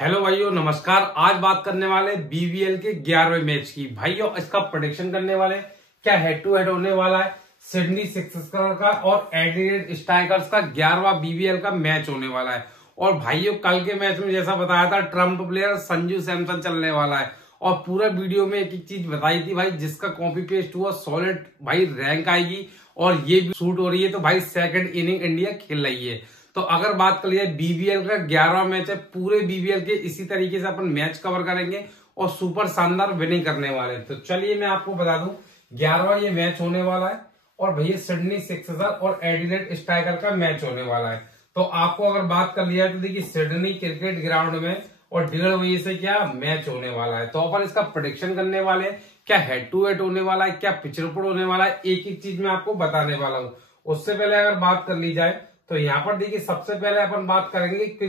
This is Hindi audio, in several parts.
हेलो भाइयों, नमस्कार। आज बात करने वाले बीवीएल के 11वें मैच की। भाइयों, इसका प्रेडिक्शन करने वाले क्या हेड टू हेड होने वाला है सिडनी सिक्सर्स का और एडिलेड स्ट्राइकर्स का 11वां बीवीएल का मैच होने वाला है। और भाइयों, कल के मैच में जैसा बताया था ट्रम्प प्लेयर संजू सैमसन चलने वाला है और पूरा वीडियो में एक एक चीज बताई थी भाई, जिसका कॉपी पेस्ट हुआ सॉलिड भाई रैंक आएगी और ये भी शूट हो रही है। तो भाई सेकंड इनिंग इंडिया खेल रही है। तो अगर बात कर लिया बीबीएल का 11वां मैच है, पूरे बीबीएल के इसी तरीके से अपन मैच कवर करेंगे और सुपर शानदार विनिंग करने वाले हैं। तो चलिए मैं आपको बता दूं 11वां ये मैच होने वाला है और भैया सिडनी सिक्सर्स और एडिलेड स्ट्राइकर का मैच होने वाला है। तो आपको अगर बात कर लिया तो देखिए सिडनी क्रिकेट ग्राउंड में और 1:30 बजे से क्या मैच होने वाला है। तो अपन इसका प्रेडिक्शन करने वाले हैं, क्या हेड टू हेड होने वाला है, क्या पिच रिपोर्ट होने वाला है, एक एक चीज मैं आपको बताने वाला हूँ। उससे पहले अगर बात कर ली जाए तो यहाँ पर देखिए सबसे पहले अपन बात करेंगे कि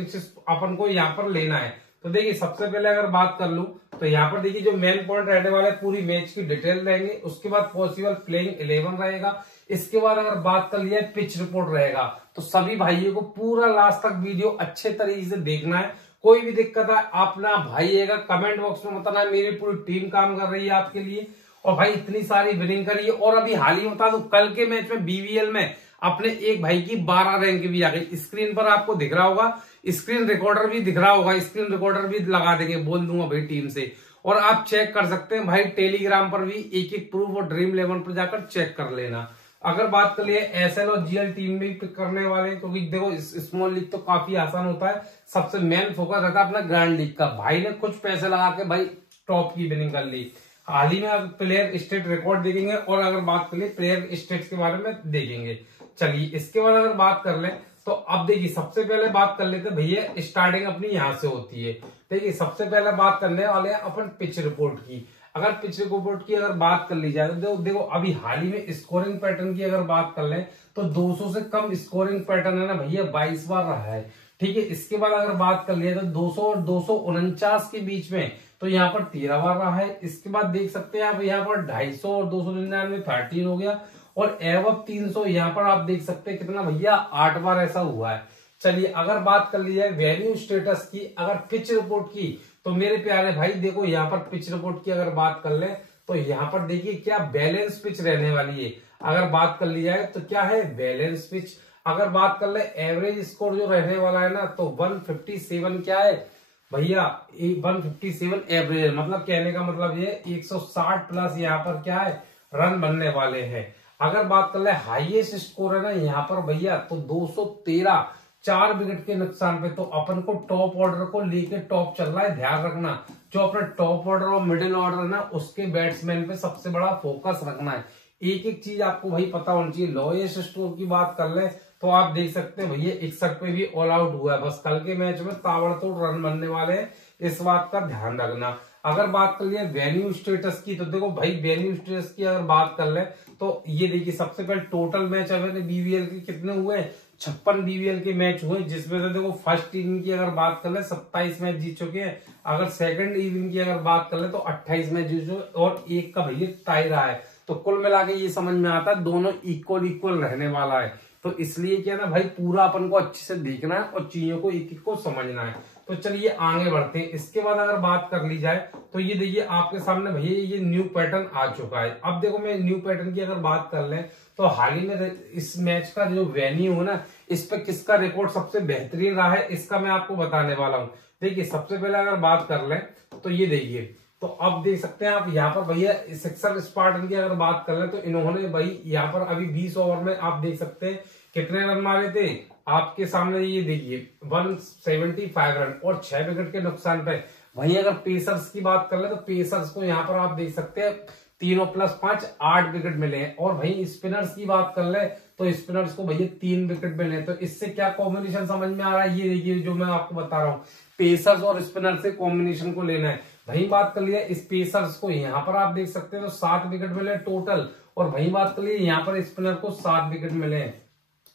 अपन को यहाँ पर लेना है। तो देखिए सबसे पहले अगर बात कर लूं तो यहाँ पर देखिए जो मेन पॉइंट रहने वाला है पूरी मैच की डिटेल रहेंगे, उसके बाद पॉसिबल प्लेइंग 11 रहेगा, इसके बाद अगर बात कर लिया पिच रिपोर्ट रहेगा। तो सभी भाइयों को पूरा लास्ट तक वीडियो अच्छे तरीके से देखना है। कोई भी दिक्कत है अपना भाईएगा कमेंट बॉक्स में बताना है, मेरी पूरी टीम काम कर रही है आपके लिए। और भाई इतनी सारी विनिंग करी है और अभी हाल ही बता दू कल के मैच में बीवीएल में अपने एक भाई की 12 रैंक भी आ गई। स्क्रीन पर आपको दिख रहा होगा, स्क्रीन रिकॉर्डर भी दिख रहा होगा, स्क्रीन रिकॉर्डर भी लगा देंगे, बोल दूंगा भाई टीम से। और आप चेक कर सकते हैं भाई टेलीग्राम पर भी एक एक प्रूफ और ड्रीम 11 पर जाकर चेक कर लेना। अगर बात कर लिए एसएल और जीएल टीम में पिक करने वाले हैं, क्योंकि देखो स्मॉल लीग तो काफी आसान होता है, सबसे मेन फोकस रहता है अपना ग्रैंड लीग का। भाई ने कुछ पैसे लगा के भाई टॉप की विनिंग कर ली। हाल ही में प्लेयर स्टेट रिकॉर्ड देखेंगे और अगर बात कर ले प्लेयर स्टेट्स के बारे में देखेंगे। चलिए इसके बाद अगर बात कर ले तो अब देखिए सबसे पहले बात कर लेते भैया स्टार्टिंग अपनी यहां से होती है। देखिए सबसे पहले बात करने वाले हैं अपन पिच रिपोर्ट की। अगर पिच रिपोर्ट की अगर बात कर ली जाए तो देखो अभी हाल ही में स्कोरिंग पैटर्न की अगर बात कर ले तो 200 से कम स्कोरिंग पैटर्न है ना भैया 22 बार रहा है। ठीक है, इसके बाद अगर बात कर लिया तो 200 और 249 के बीच में तो यहाँ पर 13 बार रहा है। इसके बाद देख सकते हैं आप यहाँ पर 250 और 299 13 हो गया और एवब 300 यहाँ पर आप देख सकते हैं कितना भैया 8 बार ऐसा हुआ है। चलिए अगर बात कर ली जाए वेन्यू स्टेटस की, अगर पिच रिपोर्ट की तो मेरे प्यारे भाई देखो यहाँ पर पिच रिपोर्ट की अगर बात कर ले तो यहाँ पर देखिए क्या बैलेंस पिच रहने वाली है। अगर बात कर ली जाए तो क्या है बैलेंस पिच। अगर बात कर ले एवरेज स्कोर जो रहने वाला है ना तो 157 क्या है भैया 157 एवरेज, मतलब कहने का मतलब ये 160 प्लस यहाँ पर क्या है रन बनने वाले हैं। अगर बात कर ले हाईएस्ट स्कोर है ना यहाँ पर भैया तो 213 4 विकेट के नुकसान पे। तो अपन को टॉप ऑर्डर को लेके टॉप चल रहा है, ध्यान रखना जो अपना टॉप ऑर्डर और मिडिल ऑर्डर है ना उसके बैट्समैन पे सबसे बड़ा फोकस रखना है। एक एक चीज आपको भाई पता होनी चाहिए। लोएस्ट स्कोर की बात कर ले तो आप देख सकते हैं भैया 61 पे भी ऑल आउट हुआ है। बस कल के मैच में ताबड़तोड़ रन बनने वाले हैं, इस बात का ध्यान रखना। अगर बात कर लिया वेन्यू स्टेटस की तो देखो भाई वेन्यू स्टेटस की अगर बात कर ले तो ये देखिए सबसे पहले टोटल मैच अगर बीवीएल के कितने हुए 56 बीवीएल के मैच हुए, जिसमें से देखो फर्स्ट इनिंग की अगर बात कर ले 27 मैच जीत चुके हैं। अगर सेकंड इनिंग की अगर बात कर ले तो 28 मैच जीत चुके और एक का भैया टाई रहा है। तो कुल मिला के ये समझ में आता है दोनों इक्वल इक्वल रहने वाला है। तो इसलिए क्या ना भाई पूरा अपन को अच्छे से देखना है और चीजों को एक एक को समझना है। तो चलिए आगे बढ़ते हैं। इसके बाद अगर बात कर ली जाए तो ये देखिए आपके सामने भैया ये न्यू पैटर्न आ चुका है। अब देखो मैं न्यू पैटर्न की अगर बात कर ले तो हाल ही में इस मैच का जो वेन्यू है ना इस पे किसका रिकॉर्ड सबसे बेहतरीन रहा है इसका मैं आपको बताने वाला हूँ। देखिए सबसे पहले अगर बात कर ले तो ये देखिए तो अब देख सकते हैं आप यहाँ पर भैया सिक्सर स्पार्टन की अगर बात कर ले तो इन्होंने भाई यहाँ पर अभी 20 ओवर में आप देख सकते हैं कितने रन मारे थे आपके सामने। ये देखिए 175 रन और 6 विकेट के नुकसान पे। वहीं अगर पेसर्स की बात कर ले तो पेसर्स को यहाँ पर आप देख सकते हैं 3 + 5 8 विकेट मिले हैं। और वहीं स्पिनर्स की बात कर ले तो स्पिनर्स को भैया 3 विकेट मिले हैं। तो इससे क्या कॉम्बिनेशन समझ में आ रहा है, ये देखिए जो मैं आपको बता रहा हूँ पेसर्स और स्पिनर से कॉम्बिनेशन को लेना है। वहीं बात कर लिया इस पेसर्स को यहाँ पर आप देख सकते हैं तो 7 विकेट मिले टोटल और वहीं बात कर लिया यहाँ पर स्पिनर को 7 विकेट मिले हैं।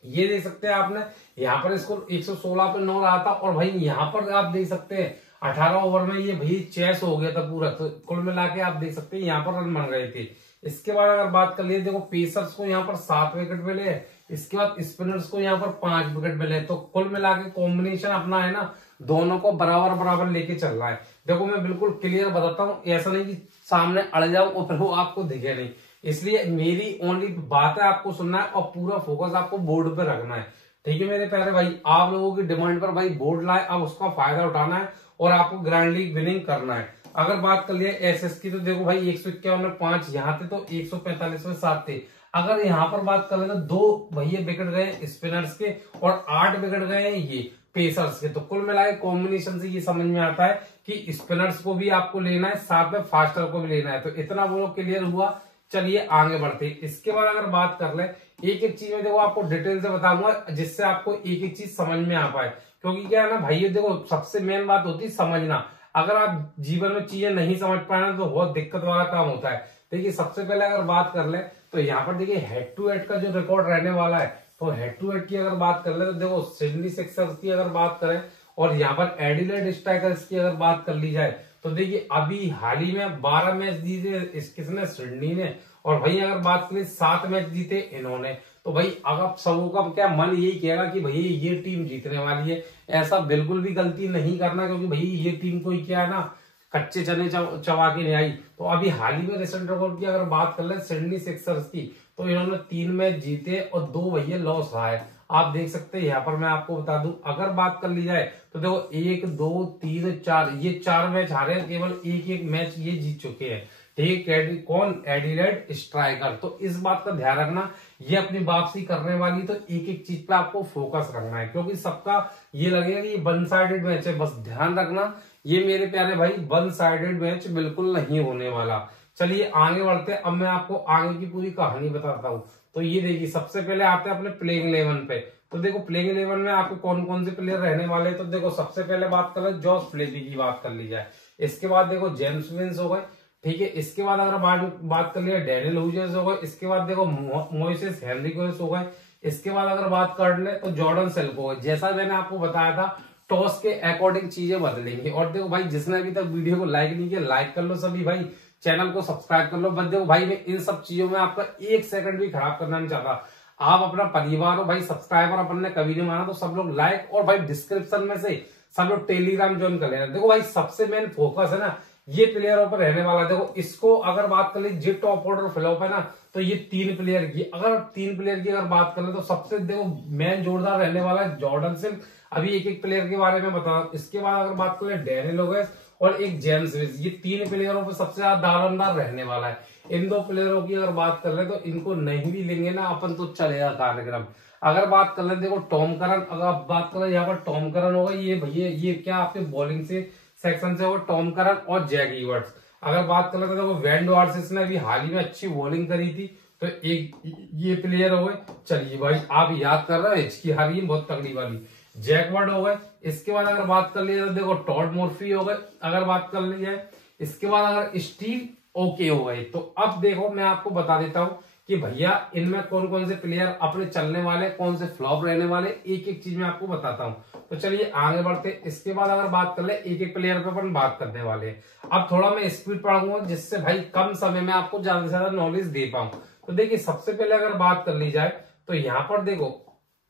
ये देख सकते हैं आपने यहाँ पर इसको 116 पे 9 रहा था और भाई यहाँ पर आप देख सकते हैं 18 ओवर में ये भाई चेस हो गया था पूरा। तो कुल मिला के आप देख सकते हैं यहाँ पर रन बन रहे थे। इसके बाद अगर बात कर लिए देखो पेसर्स को यहाँ पर 7 विकेट मिले, इसके बाद स्पिनर्स को यहाँ पर 5 विकेट मिले। तो कुल मिला के कॉम्बिनेशन अपना है ना दोनों को बराबर बराबर लेके चलना है। देखो मैं बिल्कुल क्लियर बताता हूँ, ऐसा नहीं कि सामने अड़ जाऊं और फिर वो आपको दिखे नहीं। इसलिए मेरी ओनली बात है, आपको सुनना है और पूरा फोकस आपको बोर्ड पे रखना है। ठीक है मेरे प्यारे भाई, आप लोगों की डिमांड पर भाई बोर्ड लाए, अब उसका फायदा उठाना है और आपको ग्रैंड लीग विनिंग करना है। अगर बात कर लिया एसएस की, तो देखो भाई 151 में 5 यहाँ थे, तो 145 में 7 थे। अगर यहाँ पर बात कर ले तो 2 भैया बिगड़ गए स्पिनर्स के और 8 बिगड़ गए हैं ये पेसर्स के। तो कुल मिलाकर कॉम्बिनेशन से ये समझ में आता है कि स्पिनर्स को भी आपको लेना है, साथ में फास्टर को भी लेना है। तो इतना वो लोग क्लियर हुआ। चलिए आगे बढ़ते। इसके बाद अगर बात कर ले, एक एक चीज में देखो आपको डिटेल से बताऊंगा, जिससे आपको एक एक चीज समझ में आ पाए। क्योंकि क्या है ना भाई, देखो सबसे मेन बात होती है समझना। अगर आप जीवन में चीजें नहीं समझ पाए ना, तो बहुत दिक्कत वाला काम होता है। देखिए सबसे पहले अगर बात कर ले, तो यहाँ पर देखिए हेड टू हेड का जो रिकॉर्ड रहने वाला है, तो हेड टू हेड की अगर बात कर ले, तो देखो सिडनी सिक्सर्स की अगर बात करें और यहाँ पर एडिलेड स्ट्राइकर्स की अगर बात कर ली जाए, तो देखिए अभी हाल ही में 12 मैच जीते किसने, सिडनी ने। और भाई अगर बात करें 7 मैच जीते इन्होंने। तो भाई अगर सबों का क्या मन यही कहेगा कि भैया ये टीम जीतने वाली है, ऐसा बिल्कुल भी गलती नहीं करना। क्योंकि भाई ये टीम कोई क्या है ना, कच्चे चने चबा के नहीं आई। तो अभी हाल ही में रिसेंट रिकॉर्ड की अगर बात कर ले सिडनी सिक्सर्स की, तो इन्होंने 3 मैच जीते और 2 भैया लॉस रहा है। आप देख सकते हैं यहाँ पर मैं आपको बता दूं, अगर बात कर ली जाए तो देखो 1 2 3 4 ये 4 मैच हारे, केवल एक मैच ये जीत चुके हैं। ठीक है, कौन, एडिलेड स्ट्राइकर। तो इस बात का ध्यान रखना, ये अपनी वापसी करने वाली, तो एक एक चीज पे आपको फोकस रखना है। क्योंकि सबका ये लगेगा कि ये वन साइडेड मैच है, बस ध्यान रखना ये मेरे प्यारे भाई वन साइडेड मैच बिल्कुल नहीं होने वाला। चलिए आगे बढ़ते, अब मैं आपको आगे की पूरी कहानी बताता हूँ। तो ये देखिए सबसे पहले आते हैं अपने प्लेइंग 11 पे। तो देखो प्लेइंग 11 में आपको कौन कौन से प्लेयर रहने वाले हैं। तो देखो सबसे पहले बात कर ले जॉस फ्लेबी की बात कर ली जाए। इसके बाद देखो जेम्स विंस हो गए, ठीक है। इसके बाद अगर बात कर लिया डैनियल ह्यूजेस हो गए। इसके बाद देखो मोइसेस हेनरिक्वेस हो गए। इसके बाद अगर बात कर ले तो जॉर्डन सेल्को हो गए। जैसा मैंने आपको बताया था, टॉस के अकॉर्डिंग चीजें बदलेंगी। और देखो भाई जिसने अभी तक वीडियो को लाइक नहीं किया, लाइक कर लो सभी भाई, चैनल को सब्सक्राइब कर लो। बस देखो भाई मैं इन सब चीजों में आपका 1 सेकंड भी खराब करना नहीं चाहता। आप अपना परिवार हो भाई, सब्सक्राइबर अपन ने कभी नहीं माना, तो सब लोग लाइक और भाई डिस्क्रिप्शन में से सब लोग टेलीग्राम ज्वाइन कर लेना। देखो भाई सबसे मेन फोकस है ना ये प्लेयरों पर रहने वाला है। देखो इसको अगर बात कर ले, जे टॉप ऑर्डर फ्लॉप है ना, तो ये 3 प्लेयर की, अगर 3 प्लेयर की अगर बात कर ले, तो सबसे देखो मैन जोरदार रहने वाला है जॉर्डन सिल्क। अभी एक एक प्लेयर के बारे में बता। इसके बाद अगर बात कर ले डैनियल लोगेस और एक जेम्स विंस, ये 3 प्लेयरों पर सबसे ज्यादा दारोमदार रहने वाला है। इन 2 प्लेयरों की अगर बात कर ले, तो इनको नहीं भी लेंगे ना अपन तो चलेगा कार्यक्रम। अगर बात कर ले देखो टॉम करन, अगर बात कर ले यहाँ पर टॉम करन होगा, ये भैया ये क्या आपके बॉलिंग से सेक्शन से होगा टॉम करन और जैक ईवर्ट्स। अगर बात कर ले तो देखो वैन डॉर्सिस ने भी हाल ही में अच्छी बॉलिंग करी थी, तो एक ये प्लेयर हो गए। चलिए भाई आप याद कर रहे हो, इसकी हार ही बहुत तगड़ी वाली जैकवर्ड हो गए। इसके बाद अगर बात कर लिया तो देखो टॉड मोर्फी हो गए, अगर बात कर ली जाए। इसके बाद अगर स्टीव ओके हो गए। तो अब देखो मैं आपको बता देता हूं कि भैया इनमें कौन कौन से प्लेयर अपने चलने वाले, कौन से फ्लॉप रहने वाले, एक एक चीज मैं आपको बताता हूं। तो चलिए आगे बढ़ते। इसके बाद अगर बात कर ले एक एक प्लेयर पे अपन बात करने वाले हैं। अब थोड़ा मैं स्पीड पढ़ाऊंगा, जिससे भाई कम समय में आपको ज्यादा से ज्यादा नॉलेज दे पाऊं। तो देखिए सबसे पहले अगर बात कर ली जाए, तो यहाँ पर देखो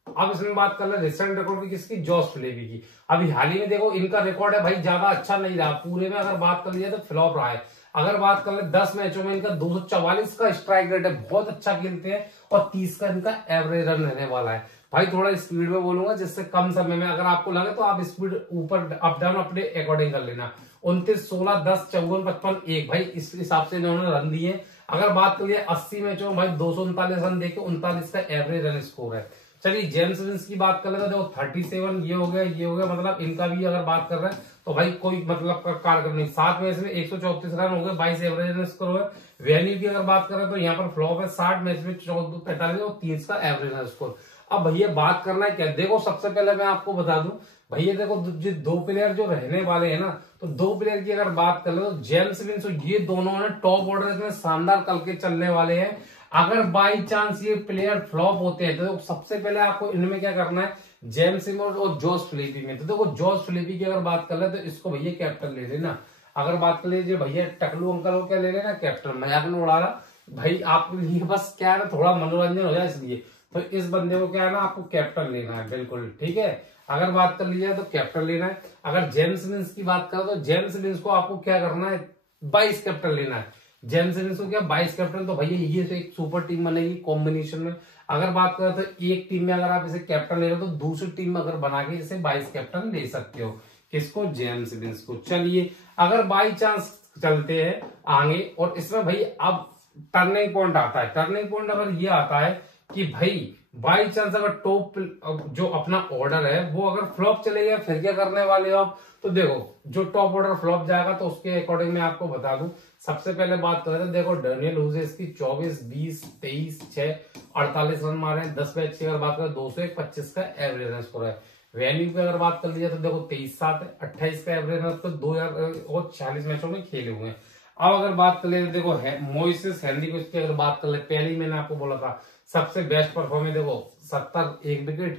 अब इसमें बात कर ले रिसेंट रिकॉर्ड की, किसकी, जॉस फ्लेबी की। अभी हाल ही में देखो इनका रिकॉर्ड है भाई ज्यादा अच्छा नहीं रहा, पूरे में अगर बात कर ली जाए तो फ्लॉप रहा है। अगर बात कर ले 10 मैचों में इनका 244 का स्ट्राइक रेट है, बहुत अच्छा खेलते हैं, और 30 का इनका एवरेज रन रहने वाला है। भाई थोड़ा स्पीड में बोलूंगा, जिससे कम समय में अगर आपको लगे तो आप स्पीड ऊपर अप डाउन अपने अकॉर्डिंग कर लेना। 29 16 10 54 55 1, भाई इस हिसाब से इन्होंने रन दिए। अगर बात करिए 80 मैचों में भाई 239 रन देके 39 का एवरेज रन स्कोर है। चलिए जेम्स विंस की बात कर ले तो देखो 37 ये हो गया, मतलब इनका भी अगर बात कर रहे हैं तो भाई कोई मतलब का कार्यक्रम नहीं। 7 मैच में 134 रन हो गए, 22 एवरेज रन स्कोर हुए। वैन्यू की अगर बात करें तो यहाँ पर फ्लॉप है, 60 मैच में 1445 और 30 का एवरेज रन स्कोर। अब भैया बात करना है क्या, देखो सबसे पहले मैं आपको बता दूं भैया, देखो जो 2 प्लेयर जो रहने वाले हैं ना, तो 2 प्लेयर की अगर बात कर ले तो जेम्स विंस, ये दोनों ने टॉप ऑर्डर में शानदार कल के चलने वाले हैं। अगर बाई चांस ये प्लेयर फ्लॉप होते हैं तो सबसे पहले आपको इनमें क्या करना है, जेम्स विंस और जॉस फ्लेबी में। तो देखो जॉस फ्लेबी की अगर बात कर ले तो इसको भैया कैप्टन ले लेना। अगर बात कर लीजिए भैया टकलू अंकल को क्या ले लेना, कैप्टन। मजाक नहीं उड़ा रहा भाई, आपके लिए बस क्या है ना, थोड़ा मनोरंजन हो जाए इसलिए। तो इस बंदे को क्या है ना, आपको कैप्टन लेना है, बिल्कुल ठीक है। अगर बात कर ली जाए तो कैप्टन लेना है। अगर जेम्स विंस की बात करें तो जेम्स विंस को आपको क्या करना है, 22 कैप्टन लेना है। जेम्स विंस को क्या 22 कैप्टन, तो भैया ये तो एक सुपर टीम बनेगी कॉम्बिनेशन में। अगर बात करें तो एक टीम में अगर आप इसे कैप्टन ले रहे हो तो दूसरी टीम में अगर बना के इसे 22 कैप्टन ले सकते हो। किसको, जेम्स विंस को। चलिए अगर बाई चांस चलते हैं आगे, और इसमें भाई अब टर्निंग पॉइंट आता है। टर्निंग पॉइंट अगर ये आता है कि भाई बाई चांस अगर टॉप जो अपना ऑर्डर है वो अगर फ्लॉप चले गया, फिर क्या करने वाले हो आप। तो देखो जो टॉप ऑर्डर फ्लॉप जाएगा तो उसके अकॉर्डिंग मैं आपको बता दूं। सबसे पहले बात करें तो देखो डेनियल ह्यूजेस की 24, 20, 23, 6, 48 रन मारे, 10 मैच की अगर बात करें 201, 25 का एवरेज रन स्कोर है। वैल्यू की अगर बात कर लीजिए तो देखो 23-7 है, 28 का एवरेज रन स्कोर, 2046 मैचों में खेले हुए हैं। अब अगर बात कर ले देखो मोइसेस हेनरी को, इसकी अगर बात कर ले, पहले ही मैंने आपको बोला था सबसे बेस्ट परफॉर्मेंस देखो 70 1 wicket,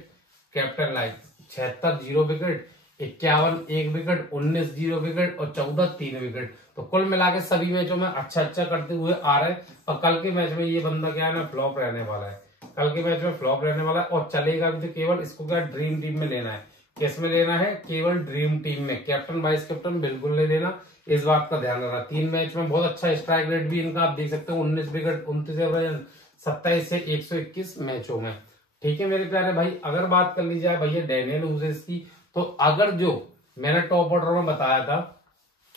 captain like 76 0 wicket, 51 1 wicket, 19 0 wicket और 14 3 विकेट। तो कुल मिला के सभी मैचों में अच्छा करते हुए आ रहे हैं। और कल के मैच में ये बंदा क्या है ना, फ्लॉप रहने वाला है। कल के मैच में फ्लॉप रहने वाला है और चलेगा भी तो केवल इसको क्या ड्रीम टीम में लेना है। किस में लेना है, केवल ड्रीम टीम में। कैप्टन वाइस कैप्टन बिल्कुल नहीं लेना, इस बात का ध्यान रखना। 3 मैच में बहुत अच्छा स्ट्राइक रेट भी इनका आप देख सकते हो, 19 विकेट, 29 एवरेज, 27 से 121 मैचों में। ठीक है मेरे प्यारे भाई। अगर बात कर ली जाए भैया डेनियल ह्यूजेस की, तो अगर जो मैंने टॉप ऑर्डर में बताया था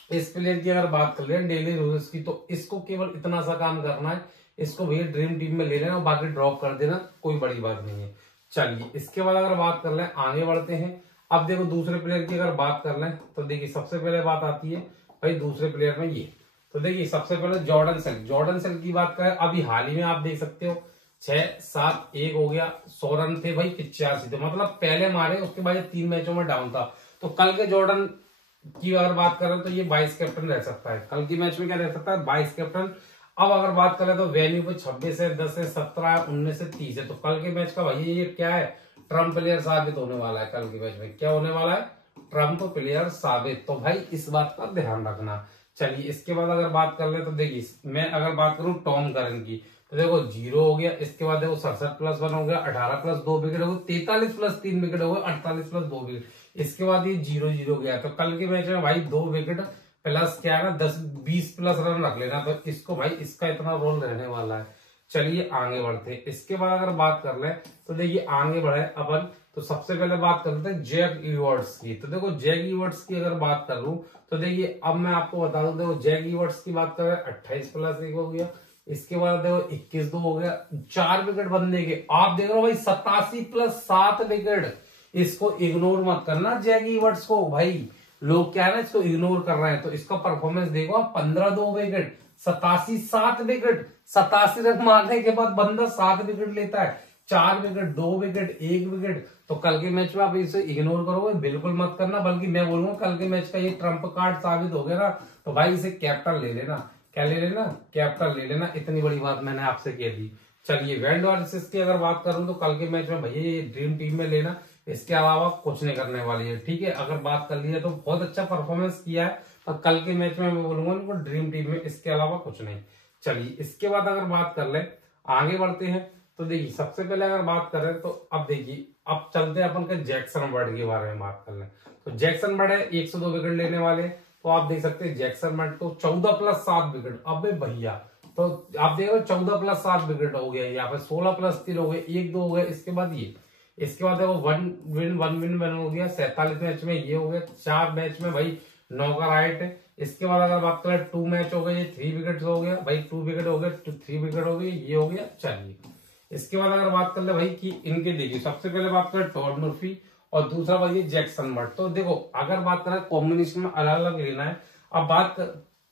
इस प्लेयर की अगर बात कर ले डेनियल ह्यूजेस की, तो इसको केवल इतना सा काम करना है, इसको भैया ड्रीम टीम में ले लेना और बाकी ड्रॉप कर देना, कोई बड़ी बात नहीं है। चलिए इसके बाद अगर बात कर लें, आगे बढ़ते हैं। अब देखो दूसरे प्लेयर की अगर बात कर लें तो देखिए सबसे पहले बात आती है भाई दूसरे प्लेयर में ये। तो देखिए सबसे पहले जॉर्डन सेल। जॉर्डन सेल की बात करें, अभी हाल ही में आप देख सकते हो 6-7-1 हो गया, 100 रन थे भाई, 85 थे, मतलब पहले मारे, उसके बाद 3 मैचों में डाउन था। तो कल के जॉर्डन की अगर बात करें तो ये 22 कैप्टन रह सकता है। कल की मैच में क्या रह सकता है, 22 कैप्टन। अब अगर बात करें तो वेन्यू पे 26 है, 10 है, 17 है, 19 से 30 है। तो कल के मैच का भाई ये क्या है, ट्रम्प प्लेयर साबित होने वाला है। कल के मैच में क्या होने वाला है, ट्रम्प प्लेयर साबित। तो भाई इस बात का ध्यान रखना। चलिए इसके बाद अगर बात कर ले तो देखिए मैं अगर बात करूं टॉम करन की, तो देखो 0 हो गया, इसके बाद देखो 67+1 हो गया, 18+2 विकेट हो गया, 43+3 विकेट हो गया, 48+2 विकेट, इसके बाद ये 0-0 गया। तो कल के मैच में भाई 2 विकेट प्लस क्या है ना 10-20+ रन रख लेना, तो इसको भाई इसका इतना रोल रहने वाला है। चलिए आगे बढ़ते हैं। इसके बाद अगर बात कर ले तो देखिए आगे बढ़े अपन, तो सबसे पहले बात करते हैं जैक इवर्ट्स की। तो देखो जैक इवर्ट्स की अगर बात कर लूं तो देखिए अब मैं आपको बता दूं, देखो जैक इवर्ट्स की बात करें 28+1 हो गया, इसके बाद देखो 21-2 हो गया, 4 विकेट बंदे के। आप देख रहे हो भाई 87+7 विकेट। इसको इग्नोर मत करना जैक इवर्ट्स को, भाई लोग क्या है ना इसको इग्नोर कर रहे हैं। तो इसका परफॉर्मेंस देखो आप, 15-2 विकेट, 87-7 विकेट, 87 रन मारने के बाद बंदा 7 विकेट लेता है, 4 विकेट, 2 विकेट, 1 विकेट। तो कल के मैच में आप इसे इग्नोर करोगे, बिल्कुल मत करना, बल्कि मैं बोलूंगा कल के मैच का ये ट्रम्प कार्ड साबित हो गया ना, तो भाई इसे कैप्टन ले लेना। क्या ले लेना, कैप्टन ले लेना। इतनी बड़ी बात मैंने आपसे कह दी। चलिए वेंड वर्सेस की अगर बात करूं तो कल के मैच में भैया ये ड्रीम टीम में लेना, इसके अलावा कुछ नहीं करने वाली है। ठीक है, अगर बात कर ली है तो बहुत अच्छा परफॉर्मेंस किया है, और कल के मैच में मैं बोलूंगा उनको ड्रीम टीम में, इसके अलावा कुछ नहीं। चलिए इसके बाद अगर बात कर ले, आगे बढ़ते हैं। तो देखिए सबसे पहले अगर बात करें तो अब देखिए अब चलते हैं अपन के जैक्सन बर्ड के बारे में बात कर ले। तो जैक्सन बर्ड है 102 विकेट लेने वाले, तो आप देख सकते हैं जैक्सन बर्ड को 14+7 विकेट। अब भैया तो आप देख रहे हो 14+7 विकेट हो गया, यहाँ पे 16+3 हो गए, 1-2 हो गए, इसके बाद ये, इसके बाद देखो 1 विन हो गया, 47 मैच में ये हो गया, 4 मैच में भाई 9 का राइट है। इसके बाद अगर बात करें 2 मैच हो गए, 3 विकेट हो गया भाई, 2 विकेट हो गए, 3 विकेट हो गई, ये हो गया। चलिए इसके बाद अगर बात कर ले भाई कि इनके देखिए सबसे पहले बात करें टॉड मर्फी और दूसरा भाई जैक्सन बर्ड। तो देखो अगर बात करें कॉम्बिनेशन में अलग अलग लेना है, अब बात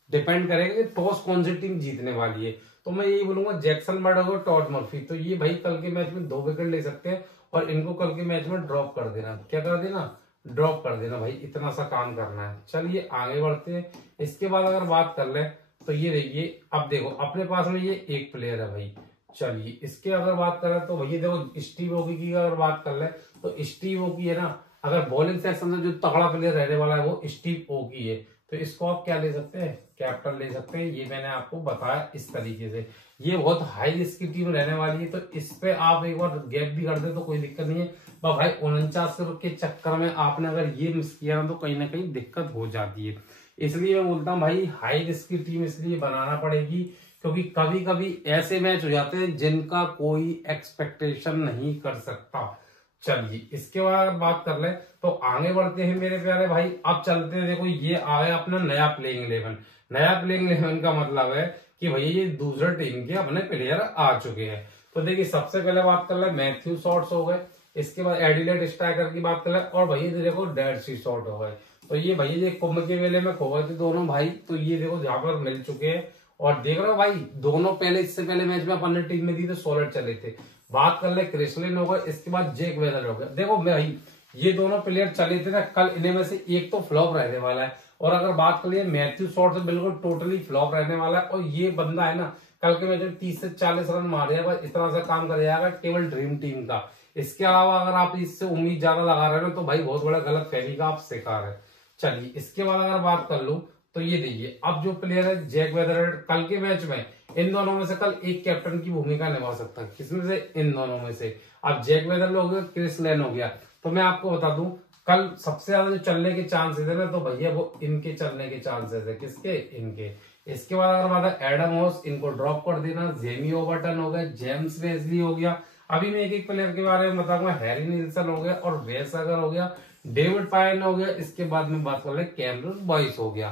डिपेंड करेगा कि टॉस कौन सी टीम जीतने वाली है। तो मैं यही बोलूंगा जैक्सन बर्ड और टॉड मर्फी, तो ये भाई कल के मैच में 2 विकेट ले सकते हैं, और इनको कल के मैच में ड्रॉप कर देना। क्या कर देना, ड्रॉप कर देना भाई, इतना सा काम करना है। चलिए आगे बढ़ते हैं। इसके बाद अगर बात कर ले तो ये देखिए अब देखो अपने पास में ये एक प्लेयर है भाई। चलिए इसके अगर बात करें तो भैया देखो स्टीव ओकी की अगर बात कर ले तो स्टीव ओकी है ना, अगर बॉलिंग सेक्शन में जो तगड़ा प्लेयर रहने वाला है वो स्टीव ओकी है। तो इसको आप क्या ले सकते हैं, कैप्टन ले सकते हैं। ये मैंने आपको बताया इस तरीके से, ये बहुत हाई रिस्क की टीम रहने वाली है, तो इस पे आप एक बार गैप भी कर दे तो कोई दिक्कत नहीं है। भाई 49 के चक्कर में आपने अगर ये मिस किया ना कहीं दिक्कत हो जाती है। इसलिए मैं बोलता हूँ भाई हाई रिस्क की टीम इसलिए बनाना पड़ेगी, क्योंकि कभी कभी ऐसे मैच हो जाते हैं जिनका कोई एक्सपेक्टेशन नहीं कर सकता। चलिए इसके बाद अगर बात कर ले तो आगे बढ़ते हैं मेरे प्यारे भाई। अब चलते हैं, देखो ये आ गया अपना नया प्लेइंग 11। नया प्लेइंग 11 का मतलब है कि भैया ये दूसरे टीम के अपने प्लेयर आ चुके हैं। तो देखिए सबसे पहले बात कर ले मैथ्यू शॉर्ट्स हो गए, इसके बाद एडिलेड स्ट्राइकर की बात कर ले, और भैया देखो डेड सी शॉट हो गए। तो ये भैया ये कुंभ के मेले में खो गए थे दोनों भाई, तो ये देखो जहां पर मिल चुके हैं। और देख रहे हो भाई दोनों पहले इससे पहले मैच में अपन ने टीम में दी तो सॉलिड चले थे। बात कर ले क्रिसलिन हो गए, इसके बाद जेक वेदर हो गया। देखो भाई ये दोनों प्लेयर चले थे ना, कल इन्हीं में से एक तो फ्लॉप रहने वाला है। और अगर बात कर लिए मैथ्यू शॉर्ट से बिल्कुल टोटली फ्लॉप रहने वाला है। और ये बंदा है ना कल के मैच में 30 से 40 रन मारेगा, इस तरह से काम कर जाएगा केवल ड्रीम टीम का। इसके अलावा अगर आप इससे उम्मीद ज्यादा लगा रहे हो तो भाई बहुत बड़ा गलत फहमी का आप शिकार है। चलिए इसके बाद अगर बात कर लूं तो ये देखिए अब जो प्लेयर है जैक वेदर, कल के मैच में इन दोनों में से कल एक कैप्टन की भूमिका निभा सकता है। किसमें से? इन दोनों में से। अब जैक वेदर हो गया, क्रिस लेन हो गया। तो मैं आपको बता दूं कल सबसे ज्यादा जो चलने के चांसेस है ना तो भैया वो इनके चलने के चांसेस है। किसके? इनके। इसके बाद अगर बात है एडम हॉस, इनको ड्रॉप कर देना। जेमी ओवर्टन हो गया, जेम्स वेस्ली हो गया। अभी मैं एक एक प्लेयर के बारे में बताऊंगा। हैरी नील्सन हो गया और वेस अगर हो गया, डेविड पायन हो गया। इसके बाद में बात कर ले कैमरन बॉयस हो गया।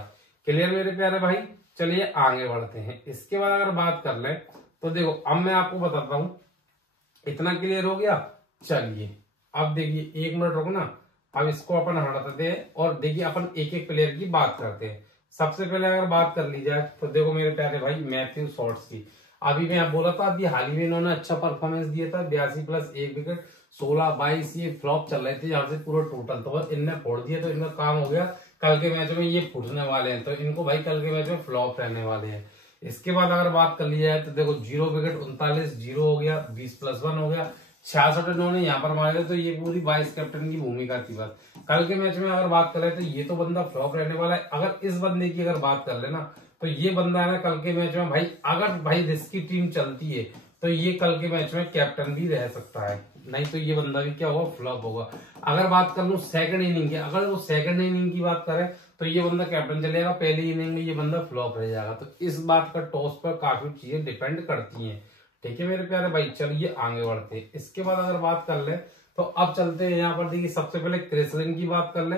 क्लियर मेरे प्यारे भाई? चलिए आगे बढ़ते हैं। इसके बाद अगर बात कर ले तो देखो अब मैं आपको बताता हूं, इतना क्लियर हो गया। चलिए अब देखिए 1 मिनट रुको ना, अब इसको अपन हटाते हैं और देखिए अपन एक एक प्लेयर की बात करते हैं। सबसे पहले अगर बात कर ली जाए तो देखो मेरे प्यारे भाई मैथ्यू शॉर्ट्स की, अभी मैं बोला था अभी हाल ही में इन्होंने अच्छा परफॉर्मेंस दिया था, 82 प्लस 1 विकेट, 16-22 ये फ्लॉप चल रहे थे यहाँ से पूरा टोटल, तो बस इनने फोड़ दिया तो इनका काम हो गया। कल के मैच में ये फूटने वाले हैं तो इनको भाई कल के मैच में फ्लॉप रहने वाले हैं। इसके बाद अगर बात कर ली जाए तो देखो 0 विकेट, 39 0 हो गया, 20+1 हो गया, 66 इन्होंने यहाँ पर मारे थे। तो ये पूरी वाइस कैप्टन की भूमिका थी। बस कल के मैच में अगर बात करें तो ये तो बंदा फ्लॉप रहने वाला है। अगर इस बंदे की अगर बात कर लेना तो ये बंदा है ना कल के मैच में भाई, अगर भाई रिस्क की टीम चलती है तो ये कल के मैच में कैप्टन भी रह सकता है, नहीं तो ये बंदा भी क्या होगा? फ्लॉप होगा। अगर बात कर लूं सेकंड इनिंग की, अगर वो सेकंड इनिंग की बात करें तो ये बंदा कैप्टन चलेगा, पहली इनिंग में ये बंदा फ्लॉप रह जाएगा। तो इस बात का टॉस पर काफी चीजें डिपेंड करती हैं। ठीक है मेरे प्यारे भाई, चलिए आगे बढ़ते हैं। इसके बाद अगर बात कर ले तो अब चलते हैं यहाँ पर। देखिए सबसे पहले क्रिसलिन की बात कर ले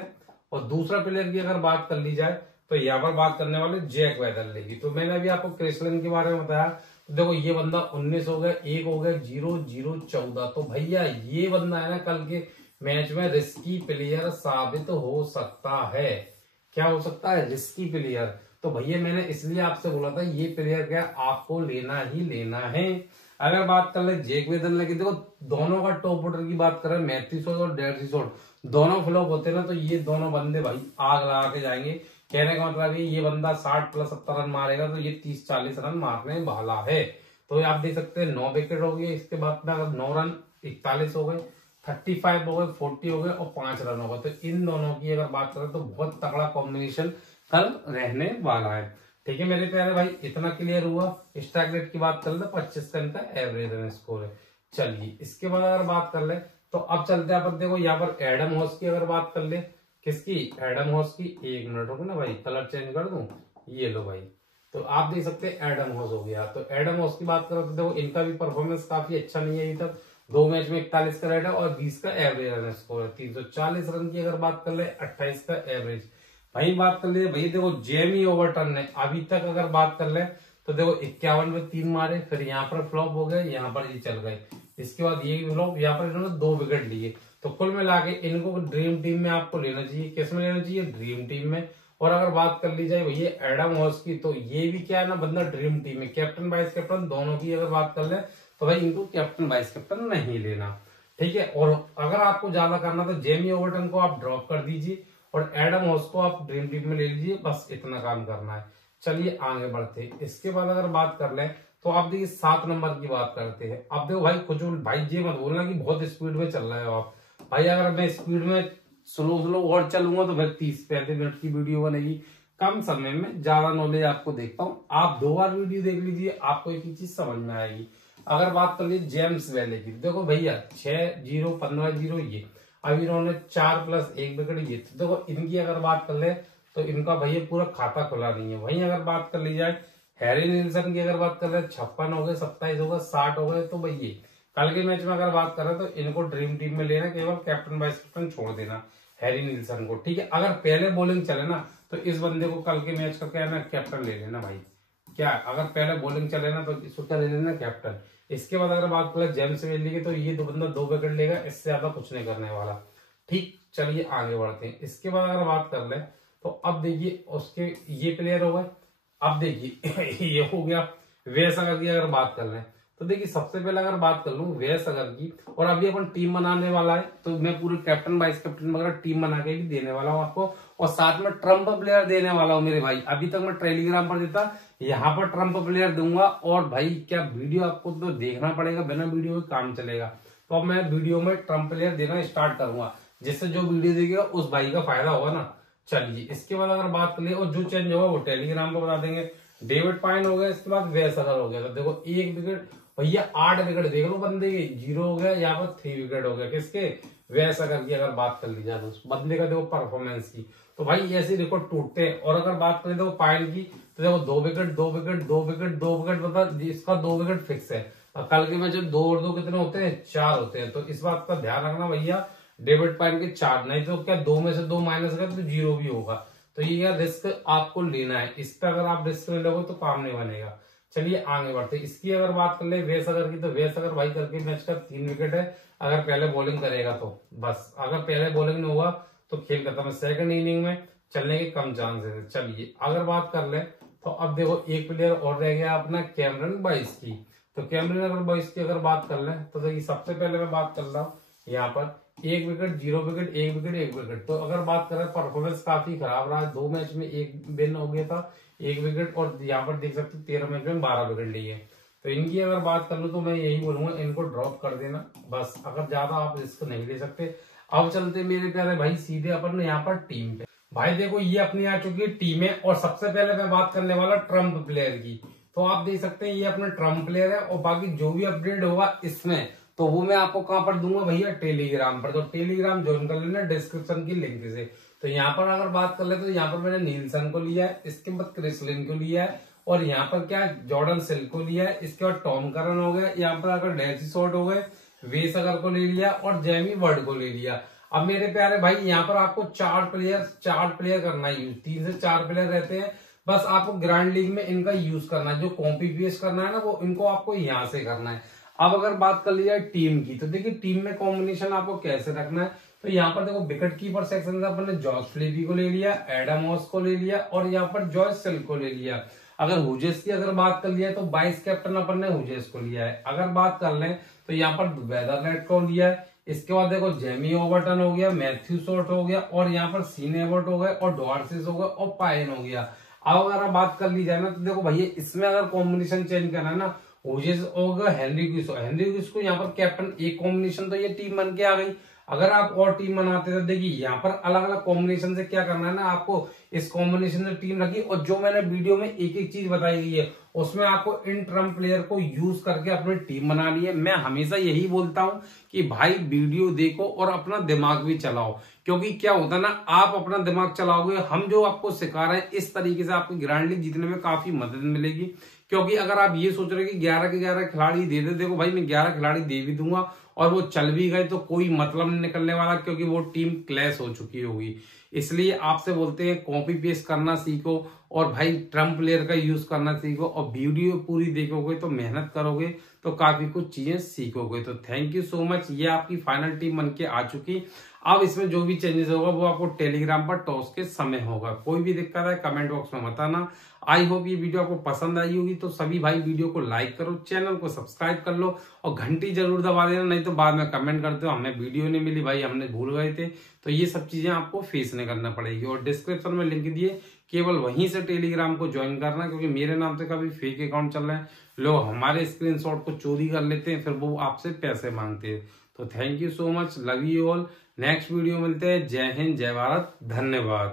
और दूसरा प्लेयर की अगर बात कर ली जाए तो यहाँ पर बात करने वाले जैक वेदरली की। तो मैंने अभी आपको क्रिसलिन के बारे में बताया, तो देखो ये बंदा 19 हो गया, 1 हो गया, 0 0 14। तो भैया ये बंदा है ना कल के मैच में रिस्की प्लेयर साबित हो सकता है। क्या हो सकता है? Risky player. तो भैया मैंने इसलिए आपसे बोला था ये प्लेयर क्या आपको लेना ही लेना है। अगर बात कर ले जैक वेदरली की, देखो दोनों का टॉप ऑर्डर की बात करें, मैथ्यू शॉर्ट और डेड सी शॉर्ट दोनों फ्लॉप होते ना तो ये दोनों बंदे भाई आग लगा के जाएंगे। कहने का मतलब ये बंदा 60+70 रन मारेगा तो ये 30-40 रन मारने वाला है। तो आप देख सकते हैं 9 विकेट हो गए, इसके बाद में अगर 9 रन 41 हो गए, 35 हो गए, 40 हो गए और 5 रन हो गए। तो इन दोनों की अगर बात करें तो बहुत तगड़ा कॉम्बिनेशन कल रहने वाला है। ठीक है मेरे प्यारे भाई, इतना क्लियर हुआ। स्ट्राइक रेट की बात कर ले 25 का इनका एवरेज रन स्कोर है। चलिए इसके बाद अगर बात कर ले तो अब चलते हैं अपन, देखो यहाँ पर एडम हॉस की अगर बात कर ले, किसकी? एडम हॉस की। 1 मिनट रुको ना भाई, कलर चेंज कर दूं, ये लो भाई। तो आप देख सकते हैं एडम हॉस हो गया। तो एडम हॉस की बात करो तो देखो इनका भी परफॉर्मेंस काफी अच्छा नहीं है अभी तक। 2 मैच में 41 का रेट है और 20 का एवरेज रन स्कोर है। 340 रन की अगर बात कर ले, 28 का एवरेज। भाई बात कर ले भाई, देखो जेमी ओवर्टन ने अभी तक अगर बात कर ले तो देखो 51 में 3 मारे, फिर यहाँ पर फ्लॉप हो गए, यहाँ पर ये चल गए, इसके बाद ये फ्लॉप, यहाँ पर इन्होंने 2 विकेट लिए। तो कुल मिला के इनको ड्रीम टीम में आपको लेना चाहिए। किस में लेना चाहिए? ड्रीम टीम में। और अगर बात कर ली जाए भैया एडम हॉस की, तो ये भी क्या है ना बंदा ड्रीम टीम में, कैप्टन वाइस कैप्टन दोनों की अगर बात कर ले तो भाई इनको कैप्टन वाइस कैप्टन नहीं लेना। ठीक है। और अगर आपको ज्यादा करना तो जेमी ओवर्टन को आप ड्रॉप कर दीजिए और एडम हॉस को आप ड्रीम टीम में ले लीजिए, बस इतना काम करना है। चलिए आगे बढ़ते। इसके बाद अगर बात कर ले तो आप देखिए 7 नंबर की बात करते हैं। अब देखो भाई कुछ भाई ये मत बोलना कि बहुत स्पीड में चल रहे हो आप। भाई अगर मैं स्पीड में स्लो और चलूंगा तो फिर 30-35 मिनट की वीडियो बनेगी। कम समय में ज्यादा नॉलेज आपको देखता हूँ। आप 2 बार वीडियो देख लीजिए, आपको एक ही चीज समझ में आएगी। अगर बात कर लीजिए जेम्स वैली की, देखो भैया 6-0 15-0 ये, अब इन्होंने 4+1 विकेट ये, तो देखो इनकी अगर बात कर ले तो इनका भैया पूरा खाता खुला नहीं है। वहीं अगर बात कर ली जाए हैरी नीलसन की, अगर बात कर ले 56 हो गए, 27 हो गए, 60 हो गए, तो भैया कल के मैच में अगर बात करें तो इनको ड्रीम टीम में लेना, केवल कैप्टन वाइस कैप्टन छोड़ देना हैरी नीलसन को, ठीक है। अगर पहले बॉलिंग चले ना तो इस बंदे को कल के मैच का क्या है ना कैप्टन ले लेना भाई, क्या अगर पहले बॉलिंग चले ना तो इसको क्या ले लेना कैप्टन। इसके बाद अगर बात करें जेम्स वैली की, तो ये दो बंदा 2 विकेट लेगा, इससे ज्यादा कुछ नहीं करने वाला, ठीक। चलिए आगे बढ़ते हैं। इसके बाद अगर बात कर ले तो अब देखिए उसके ये प्लेयर हो गए, अब देखिए ये हो गया वेस अगर की अगर बात कर ले तो देखिए सबसे पहले अगर बात कर लूं वेस अगर की, और अभी अपन टीम बनाने वाला है तो मैं पूरे कैप्टन वाइस कैप्टन वगैरह टीम बना के भी देने वाला हूं आपको, और साथ में ट्रम्प प्लेयर देने वाला हूं मेरे भाई। अभी तक मैं टेलीग्राम पर देता, यहाँ पर ट्रम्प प्लेयर दूंगा, और भाई क्या वीडियो आपको तो देखना पड़ेगा, बिना वीडियो के काम चलेगा, तो अब मैं वीडियो में ट्रम्प प्लेयर देना स्टार्ट करूंगा, जिससे जो वीडियो देखेगा उस भाई का फायदा होगा ना। चलिए इसके बाद अगर बात कर ले और जो चेंज होगा वो टेलीग्राम पर बता देंगे। डेविड पाइन हो गया, इसके बाद वेस अगर हो गया, तो देखो 1 विकेट भैया 8 विकेट देख लो बंदे के, 0 हो गया, यहाँ पर 3 विकेट हो गया किसके वेस अगर की अगर बात कर ली जाए तो बंदे का देखो परफॉर्मेंस की, तो भाई ऐसे रिकॉर्ड टूटते हैं। और अगर बात करें तो पाइन की, तो देखो 2 विकेट 2 विकेट 2 विकेट 2 विकेट, मतलब इसका 2 विकेट फिक्स है। और कल के मैच 2 और 2 कितने होते हैं 4 होते हैं, तो इस बात का ध्यान रखना भैया, डेविड पाइन के 4, नहीं तो क्या 2 में से 2 माइनस कर तो 0 भी होगा, तो ये रिस्क आपको लेना है, इस पर अगर आप रिस्क ले लोगे तो काम नहीं बनेगा। चलिए आगे बढ़ते हैं। इसकी अगर बात कर ले वेस अगर की, तो वेस अगर भाई करके मैच का 3 विकेट है, अगर पहले बॉलिंग करेगा तो बस, अगर पहले बॉलिंग नहीं हुआ तो खेल खत्म है, सेकंड इनिंग में चलने के कम चांसेस है। चलिए अगर बात कर ले तो अब देखो एक प्लेयर और रह गया अपना कैमरन बॉयस की, तो कैमरन अगर बॉयस की अगर बात कर ले तो देखिए सबसे पहले मैं बात कर रहा हूँ यहाँ पर 1 विकेट 0 विकेट 1 विकेट 1 विकेट, तो अगर बात करें परफॉर्मेंस काफी खराब रहा है, 2 मैच में 1 विन हो गया था 1 विकेट, और यहाँ पर देख सकते 13 मैच में 12 विकेट लिए। तो इनकी अगर बात कर लूं तो मैं यही बोलूंगा इनको ड्रॉप कर देना बस, अगर ज्यादा आप रिस्क नहीं ले सकते। अब चलते मेरे प्यारे भाई सीधे अपन यहाँ पर टीम पे। भाई देखो ये अपनी आ चुकी है टीम है, और सबसे पहले मैं बात करने वाला ट्रम्प प्लेयर की, तो आप देख सकते हैं ये अपना ट्रम्प प्लेयर है, और बाकी जो भी अपडेट होगा इसमें तो वो मैं आपको कहां पर दूंगा भैया टेलीग्राम पर, तो टेलीग्राम ज्वाइन कर लेना डिस्क्रिप्शन की लिंक से। तो यहाँ पर अगर बात कर ले तो यहाँ पर मैंने नीलसन को लिया है, इसके बाद क्रिस लिन को लिया है, और यहाँ पर क्या जॉर्डन सिल को लिया है, इसके बाद टॉम करन हो गया, यहाँ पर अगर डेसी शॉट हो गए, वेस अगर को ले लिया, और जेमी वर्ड को ले लिया। अब मेरे प्यारे भाई यहाँ पर आपको 4 प्लेयर करना है यूज, 3 से 4 प्लेयर रहते हैं, बस आपको ग्रैंड लीग में इनका यूज करना है, जो कॉपी पेस्ट करना है ना वो इनको आपको यहाँ से करना है। अब अगर बात कर ली जाए टीम की, तो देखिए टीम में कॉम्बिनेशन आपको कैसे रखना है, तो यहाँ पर देखो विकेट कीपर सेक्शन से अपन ने जॉर्ज फ्लेवी को ले लिया, एडम हॉस को ले लिया, और यहाँ पर जॉर्ज सेल को ले लिया। अगर हुजेस की अगर बात कर लिया तो वाइस कैप्टन अपन ने हुजेस को लिया है। अगर बात कर लें तो यहाँ पर वेदरलैंड को लिया है, इसके बाद देखो जेमी ओवर्टन हो गया, मैथ्यू शॉट हो गया, और यहाँ पर सीन एवर्ट हो गए, और डॉर्सिस हो गए, और पाइन हो गया। अब अगर बात कर ली जाए ना तो देखो भैया इसमें अगर कॉम्बिनेशन चेंज करना है ना, ओजेस होगा हेनरी क्विस को यहाँ पर कैप्टन, एक कॉम्बिनेशन तो ये टीम बन के आ गई। अगर आप और टीम बनाते तो देखिए यहाँ पर अलग अलग कॉम्बिनेशन से क्या करना है ना, आपको इस कॉम्बिनेशन से टीम रखी, और जो मैंने वीडियो में एक एक चीज बताई गई है उसमें आपको इन ट्रम्प प्लेयर को यूज करके अपनी टीम बनानी है। मैं हमेशा यही बोलता हूं कि भाई वीडियो देखो और अपना दिमाग भी चलाओ, क्योंकि क्या होता है ना, आप अपना दिमाग चलाओगे, हम जो आपको सिखा रहे हैं इस तरीके से आपकी ग्रैंड लीग जीतने में काफी मदद मिलेगी। क्योंकि अगर आप ये सोच रहे कि 11 के 11 खिलाड़ी दे दे, देखो भाई मैं 11 खिलाड़ी दे भी दूंगा और वो चल भी गए तो कोई मतलब नहीं निकलने वाला, क्योंकि वो टीम क्लैश हो चुकी होगी। इसलिए आपसे बोलते हैं कॉपी पेस्ट करना सीखो, और भाई ट्रम्प प्लेयर का यूज करना सीखो, और वीडियो पूरी देखोगे तो मेहनत करोगे तो काफी कुछ चीजें सीखोगे। तो थैंक यू सो मच, ये आपकी फाइनल टीम बन के आ चुकी। अब इसमें जो भी चेंजेस होगा वो आपको टेलीग्राम पर टॉस के समय होगा। कोई भी दिक्कत है कमेंट बॉक्स में बताना। आई होप ये वीडियो आपको पसंद आई होगी, तो सभी भाई वीडियो को लाइक करो, चैनल को सब्सक्राइब कर लो, और घंटी जरूर दबा देना, नहीं तो बाद में कमेंट करते हो हमें वीडियो नहीं मिली भाई, हमने भूल गए थे। तो ये सब चीजें आपको फेस नहीं करना पड़ेगी, और डिस्क्रिप्शन में लिंक दिए, केवल वहीं से टेलीग्राम को ज्वाइन करना, क्योंकि मेरे नाम से काफी फेक अकाउंट चल रहे हैं, लोग हमारे स्क्रीनशॉट को चोरी कर लेते हैं, फिर वो आपसे पैसे मांगते हैं। तो thank you so much, love you all. Next video मिलते हैं। जय हिंद, जय भारत, धन्यवाद।